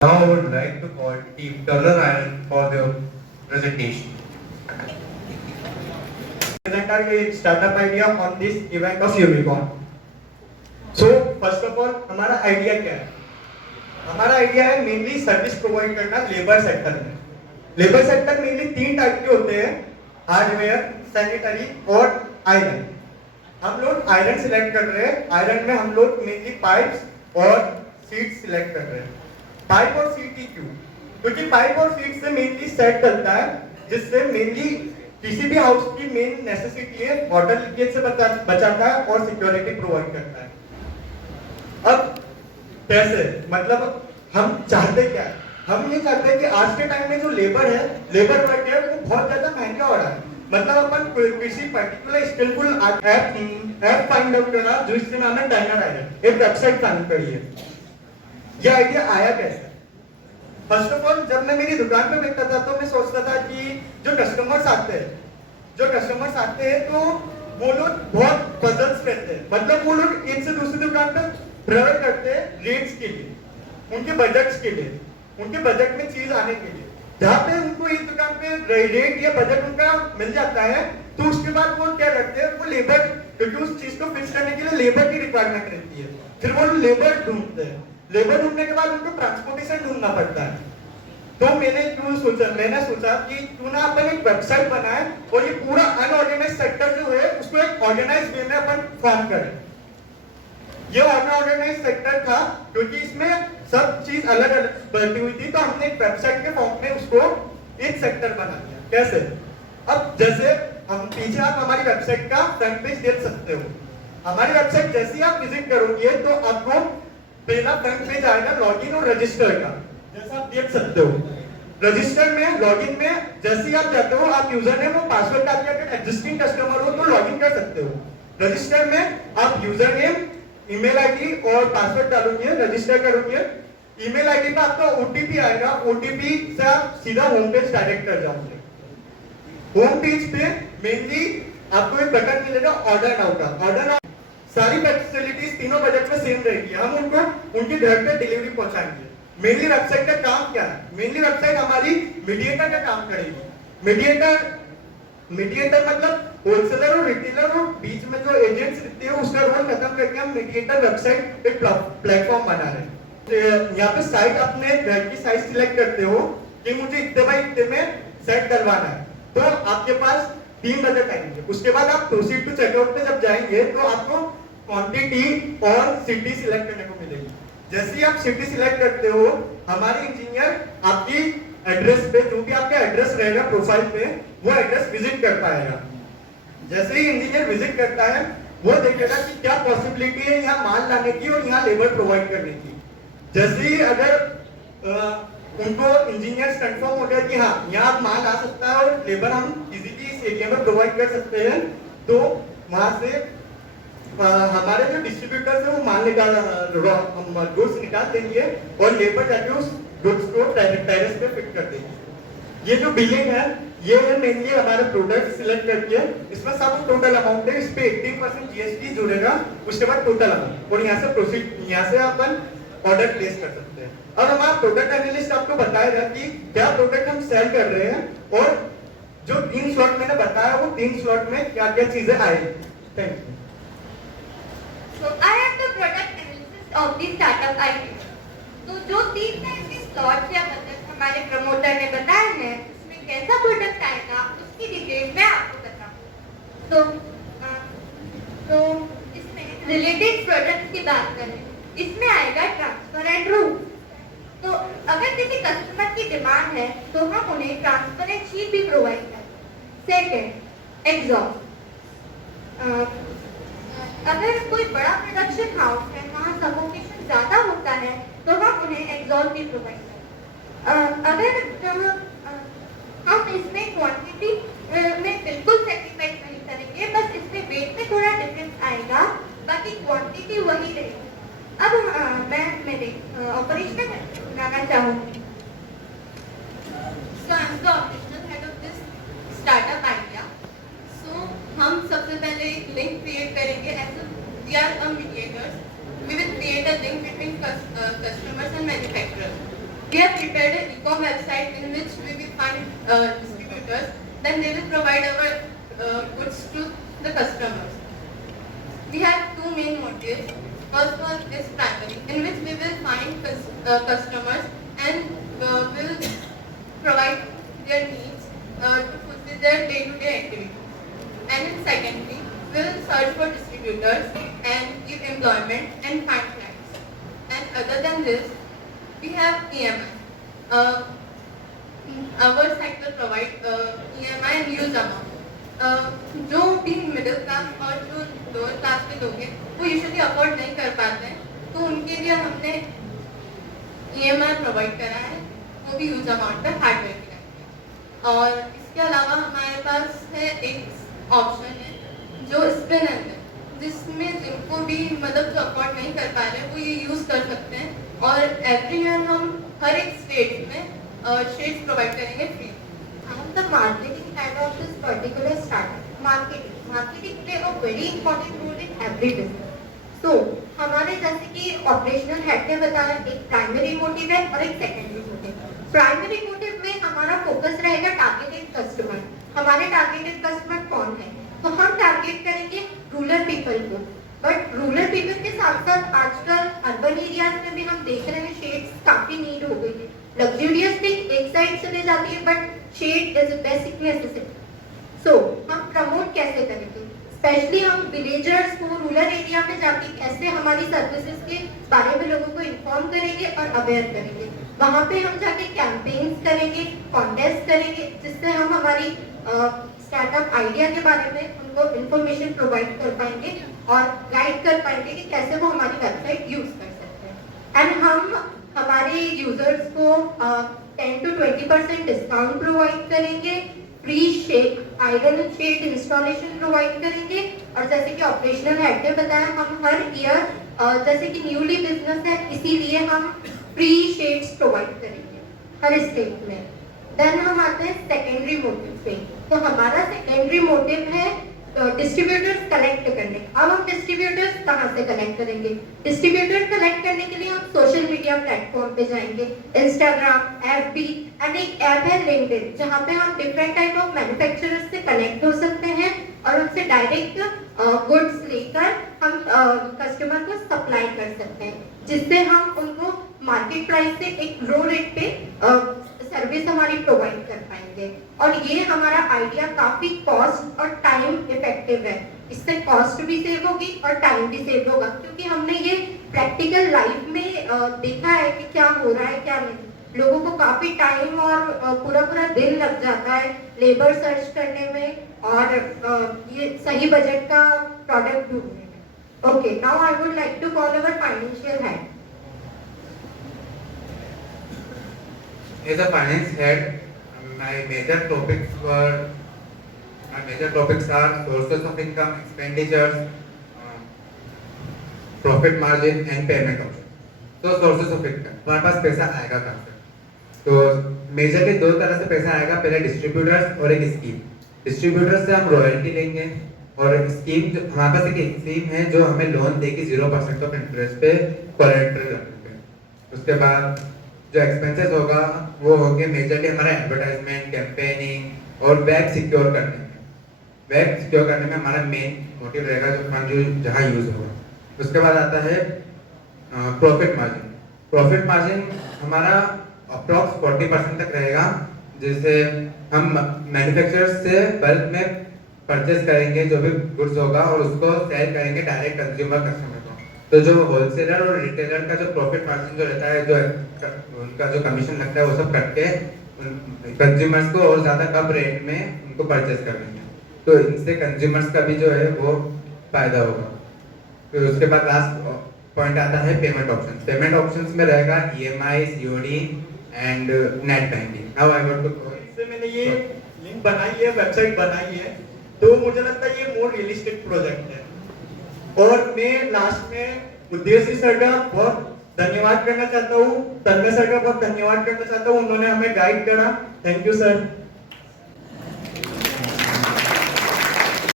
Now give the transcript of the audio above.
Now I would like to call Team Turner Iron for their presentation. Present our startup idea on this event of Unicorn. So first of all हमारा idea क्या है? हमारा idea है mainly service provide करना labour sector में. Labour sector mainly तीन type के होते हैं, हार्डवेयर, सैनिटरी और आयरन. हम लोग आयरन सिलेक्ट कर रहे हैं. आयरन में हम लोग मेनली पाइप्स और सीट सिलेक्ट कर रहे हैं. पाइप और सीट ही क्यों? क्योंकि पाइप और सीट से मेनली सेट चलता है, जिससे मेनली किसी भी हाउस की मेन नेसेसिटी है वाटर लीकेज से बचाता है और सिक्योरिटी प्रोवाइड करता है. अब कैसे, मतलब हम चाहते क्या है? हम ये चाहते हैं कि आज के टाइम में जो लेबर है, लेबर वर्क है, वो बहुत ज्यादा महंगा हो रहा है. मतलब अपन किसी particular skillful app find out करना जो इससे नाम है टाइनर आइरन, एक वेबसाइट फाइंड करी है. ये आइडिया आया कैसे? फर्स्ट ऑफ ऑल जब मैं मेरी दुकान पे बैठता था तो मैं सोचता था कि जो कस्टमर्स आते हैं तो वो लोग बहुत पजल्स रहते हैं. मतलब वो लोग एक से दूसरी दुकान पे ट्रेवल करते हैं रेट्स के लिए, उनके बजट्स के लिए, उनके बजट में चीज आने के लिए. जहाँ पे उनको एक दुकान पे रेट या बजट उनका मिल जाता है तो उसके बाद वो क्या करते हैं, वो लेबर, क्योंकि उस चीज को फिक्स करने के लिए लेबर की रिक्वायरमेंट रहती है, फिर वो लेबर ढूंढते हैं. लेबर ढूंढने के बाद उनको ट्रांसपोर्टेशन ढूंढना पड़ता है. तो मैंने सोचा कि क्यों ना अपन एक वेबसाइट बनाए और ये पूरा अनऑर्गेनाइज्ड सेक्टर जो है उसको एक ऑर्गेनाइज्ड वे में अपन फॉर्म करें. ये अनऑर्गेनाइज्ड सेक्टर था क्योंकि इसमें सब चीज अलग अलग बटी हुई थी, तो हमने एक वेबसाइट के फॉर्म में उसको एक सेक्टर बना दिया. कैसे? अब जैसे हम पीछे आप हमारी वेबसाइट का फ्रंट पेज देख सकते हो. हमारी वेबसाइट जैसे ही आप विजिट करोगे तो आपको पहला फ्रंट पेज आएगा लॉगिन और रजिस्टर का, जैसा आप देख सकते हो. रजिस्टर में, लॉगिन में जैसे ही आप जाते हो, आप यूजर नेम और पासवर्ड डाल के अगर एग्जिस्टिंग कस्टमर हो तो लॉगिन कर सकते हो. रजिस्टर में आप यूजर नेम, ईमेल आईडी और पासवर्ड डालोगे, रजिस्टर करोगे. ईमेल आईडी पे आपका ओटीपी आएगा, ओटीपी से आप सीधा होम पेज डायरेक्ट कर जाओगे. होम पेज पे मेनली आपको एक बटन मिलेगा ऑर्डर नाउ का. ऑर्डर नाउ सारी फैसिलिटीज तीनों बजट में सेम रहेगी. हम उनको उनके घर पे डिलीवरी पहुंचाएंगे. मेनली वेबसाइट का काम क्या है? मेनली वेबसाइट हमारी मीडिएटर का काम करेगी. मीडिएटर मतलब होलसेलर और रिटेलर और बीच में जो एजेंट्स रहते हैं उसका रोल खत्म करके हम मीडिएटर वेबसाइट एक प्लेटफॉर्म बना रहे हैं. यहाँ पे साइट अपने घर की साइज सिलेक्ट करते हो कि मुझे इतने बाई इतने में सेट करवाना है, तो आपके पास 3 बजट आएंगे. उसके बाद आप प्रोसीड टू चेकआउट पे जब जाएंगे तो आपको क्वांटिटी और सिटी सिलेक्ट करने को मिलेगी. जैसे ही आप सिटी सिलेक्ट करते हो, हमारे इंजीनियर आपकी एड्रेस पे, जो भी आपका एड्रेस रहेगा प्रोफाइल पे, वो एड्रेस विजिट कर पाएगा. जैसे ही इंजीनियर विजिट करता है वो देखेगा कि क्या पॉसिबिलिटी है यहाँ माल लाने की और यहाँ लेबर प्रोवाइड करने की. जैसे ही अगर उनको इंजीनियर्स कंफर्म हो गया कि हाँ यहाँ माल आ सकता है और लेबर हम इजीली इस एरिया में प्रोवाइड कर सकते हैं, तो वहां से हमारे जो डिस्ट्रीब्यूटर्स है वो माल गुड्स निकाल देंगे और लेबर जाके उस गुड्स को टेरेस पे फिट कर देंगे. ये जो बिलिंग है ये है मेनली हमारे प्रोडक्ट सिलेक्ट करके, इसमें सब टोटल अमाउंट है, इस पे 18% जीएसटी जुड़ेगा. उसके बाद टोटल अमाउंट और यहाँ से प्रोसीड, यहाँ से अपन ऑर्डर प्लेस कर सकते हैं. और हमारा प्रोडक्ट एनालिस्ट आपको बताएगा कि क्या प्रोडक्ट हम सेल कर रहे हैं और जो 3 स्लॉट मैंने बताया वो 3 स्लॉट में क्या क्या चीजें आएगी. Thank you. So I am the product analyst of the startup idea. तो जो 3 टाइप के स्लॉट्स या बजट हमारे प्रमोटर ने बताए हैं, उसमें कैसा प्रोडक्ट आएगा उसकी डिटेल मैं आपको बताऊँ. तो इसमें रिलेटेड प्रोडक्ट की बात करें, इसमें आएगा ट्रांसपेरेंट रूफ. तो अगर किसी कस्टमर की डिमांड है तो हम उन्हें ट्रांसपेरेंट शीट भी प्रोवाइड करें. Second, exhaust. अगर कोई बड़ा प्रोडक्शन हाउस है, वहाँ सफोकेशन ज्यादा होता है, तो हम उन्हें एग्जॉस्ट भी प्रोवाइड करें. अगर हम इसमें क्वांटिटी में बिल्कुल सेक्रीफाइस नहीं करेंगे, बस इसमें वेट में थोड़ा डिफरेंस आएगा, बाकी क्वांटिटी वही रहेगी. अब मैं मेरे ऑपरेशनल बनाना चाहूँगी. So I'm the operational head of this startup idea. So हम सबसे पहले एक लिंक क्रिएट करेंगे. As we are a mediators, we will create a link between customers and manufacturers. We have prepared an e-com website in which we will find distributors. Then they will provide our goods to the customers. We have two main motives. First one is primary, in which we will find customers and will provide their needs to fulfill their day-to-day activities. And in secondary, we will search for distributors and give employment and find clients. And other than this, we have EMI. Our site will provide EMI and use amount. जो भी middle class और जो lower class के लोग हैं वो usually afford नहीं कर पाते हैं, तो उनके लिए हमने EMI प्रोवाइड करा है, वो भी यूज अमाउंट पर हार्डवेयर की लाइन। और इसके अलावा हमारे पास है एक ऑप्शन है जो स्पिनर है, जिसमें जिनको भी मतलब जो अफोर्ड नहीं कर पा रहे वो ये यूज़ कर सकते हैं। और एवरी ईयर हम हर एक स्टेट में शेड्स प्रोवाइड करेंगे free. The marketing side of this particular startup, marketing play a very important role in every business. So हमारे जैसे कि ऑपरेशनल हेड ने बताया, एक प्राइमरी मोटिव है और एक सेकेंडरी मोटिव। प्राइमरी मोटिव में हमारा फोकस रहेगा टारगेटेड कस्टमर। हमारे टारगेटेड कस्टमर कौन है? तो हम टारगेट करेंगे रूरल पीपल को। बट रूरल पीपल के साथ साथ आजकल अर्बन एरियाज में भी हम देख रहे हैं शेड्स काफी नीड हो गई है। लग्जूरियस थिंग एक साइड चले जाती है, but shade is a basic necessity. So हम प्रमोट कैसे करेंगे? स्पेशली हम विलेजर्स को रूरल एरिया में जाके कैसे हमारी सर्विसेज के बारे में लोगों को इन्फॉर्म करेंगे और अवेयर करेंगे। वहाँ पे हम जाके कैंपेन्स करेंगे, कॉन्टेस्ट करेंगे, जिससे हम हमारी स्टार्टअप आइडिया के बारे में उनको इन्फॉर्मेशन प्रोवाइड कर पाएंगे और गाइड कर पाएंगे कि कैसे वो हमारी वेबसाइट यूज कर सकते हैं। एंड हम हमारे यूजर्स को 10 to 20% डिस्काउंट प्रोवाइड करेंगे, free shade iron shade installation provide करेंगे। और जैसे कि ऑपरेशनल हेड ने बताया, हम हर ईयर जैसे कि न्यूली बिजनेस है इसीलिए हम फ्री शेड्स प्रोवाइड करेंगे हर स्टेट में। देन हम आते हैं सेकेंडरी मोटिव पे। तो हमारा सेकेंडरी मोटिव है डिस्ट्रीब्यूटर्स कलेक्ट करने। अब हम डिस्ट्रीब्यूटर्स कहाँ से कलेक्ट करेंगे? डिस्ट्रीब्यूटर कलेक्ट करने के लिए हम सोशल मीडिया प्लेटफॉर्म पे जाएंगे, इंस्टाग्राम, एफबी एंड एक ऐप है लिंक्डइन, जहाँ पे हम डिफरेंट टाइप ऑफ मैन्युफैक्चरर्स से कनेक्ट हो सकते हैं और उनसे डायरेक्ट गुड्स लेकर हम कस्टमर को सप्लाई कर सकते हैं, जिससे हम उनको मार्केट प्राइस से एक लो रेट पे सर्विस हमारी प्रोवाइड कर पाएंगे। और ये हमारा आइडिया काफी कॉस्ट और टाइम इफेक्टिव है। इससे कॉस्ट भी सेव होगी और टाइम भी सेव होगा, क्योंकि हमने ये प्रैक्टिकल लाइफ में देखा है कि क्या हो रहा है क्या नहीं। लोगों को काफी टाइम और पूरा पूरा दिन लग जाता है लेबर सर्च करने में और ये सही बजट का प्रोडक्ट ढूंढने में। Okay, now I would like to call our financial head. As a finance head, my major topics are sources of income, expenditures, profit margin and payment option. So sources of income, हमारे पास पैसा आएगा कहाँ से? तो majorly दो तरह से पैसा आएगा, पहले डिस्ट्रीब्यूटर्स और एक स्कीम। डिस्ट्रीब्यूटर्स से हम रॉयल्टी लेंगे और स्कीम हमारे पास एक स्कीम है जो हमें लोन देगी 0% ऑफ इंटरेस्ट पे कोलैटरल रखने पे। उसके बाद जो एक्सपेंसेस होगा वो होंगे मेजरली हमारा एडवर्टाइजमेंट, कैंपेनिंग और वेब सिक्योर करने में। वेब सिक्योर करने में हमारा मेन मोटिव रहेगा जो फंड जो जहाँ यूज होगा। उसके बाद आता है प्रॉफिट मार्जिन। प्रॉफिट मार्जिन हमारा अप्रॉक्स 40% तक रहेगा, जिससे हम मैन्युफैक्चरर्स से बल्क में परचेज करेंगे जो भी गुड्स होगा और उसको सेल करेंगे डायरेक्ट कंज्यूमर कस्टमर को। तो जो होलसेलर और रिटेलर का जो प्रॉफिट मार्जिन जो रहता है, जो उनका जो कमीशन लगता है वो सब कट के कंज्यूमर्स को और ज़्यादा कम रेट में उनको परचेज करेंगे, तो इनसे कंज्यूमर्स का भी जो है वो फायदा होगा। फिर उसके बाद लास्ट पॉइंट आता है पेमेंट ऑप्शन। पेमेंट ऑप्शंस में रहेगा EMI, COD and net banking. Now I want to इससे मैंने ये लिंक बनाई है, वेबसाइट बनाई है, तो मुझे लगता है ये मोर रियलिस्टिक प्रोजेक्ट है। और मैं लास्ट में उद्देश्य सर का बहुत धन्यवाद करना चाहता हूँ, तन्मय सर का बहुत धन्यवाद करना चाहता हूँ, उन्होंने हमें गाइड करा। Thank you sir.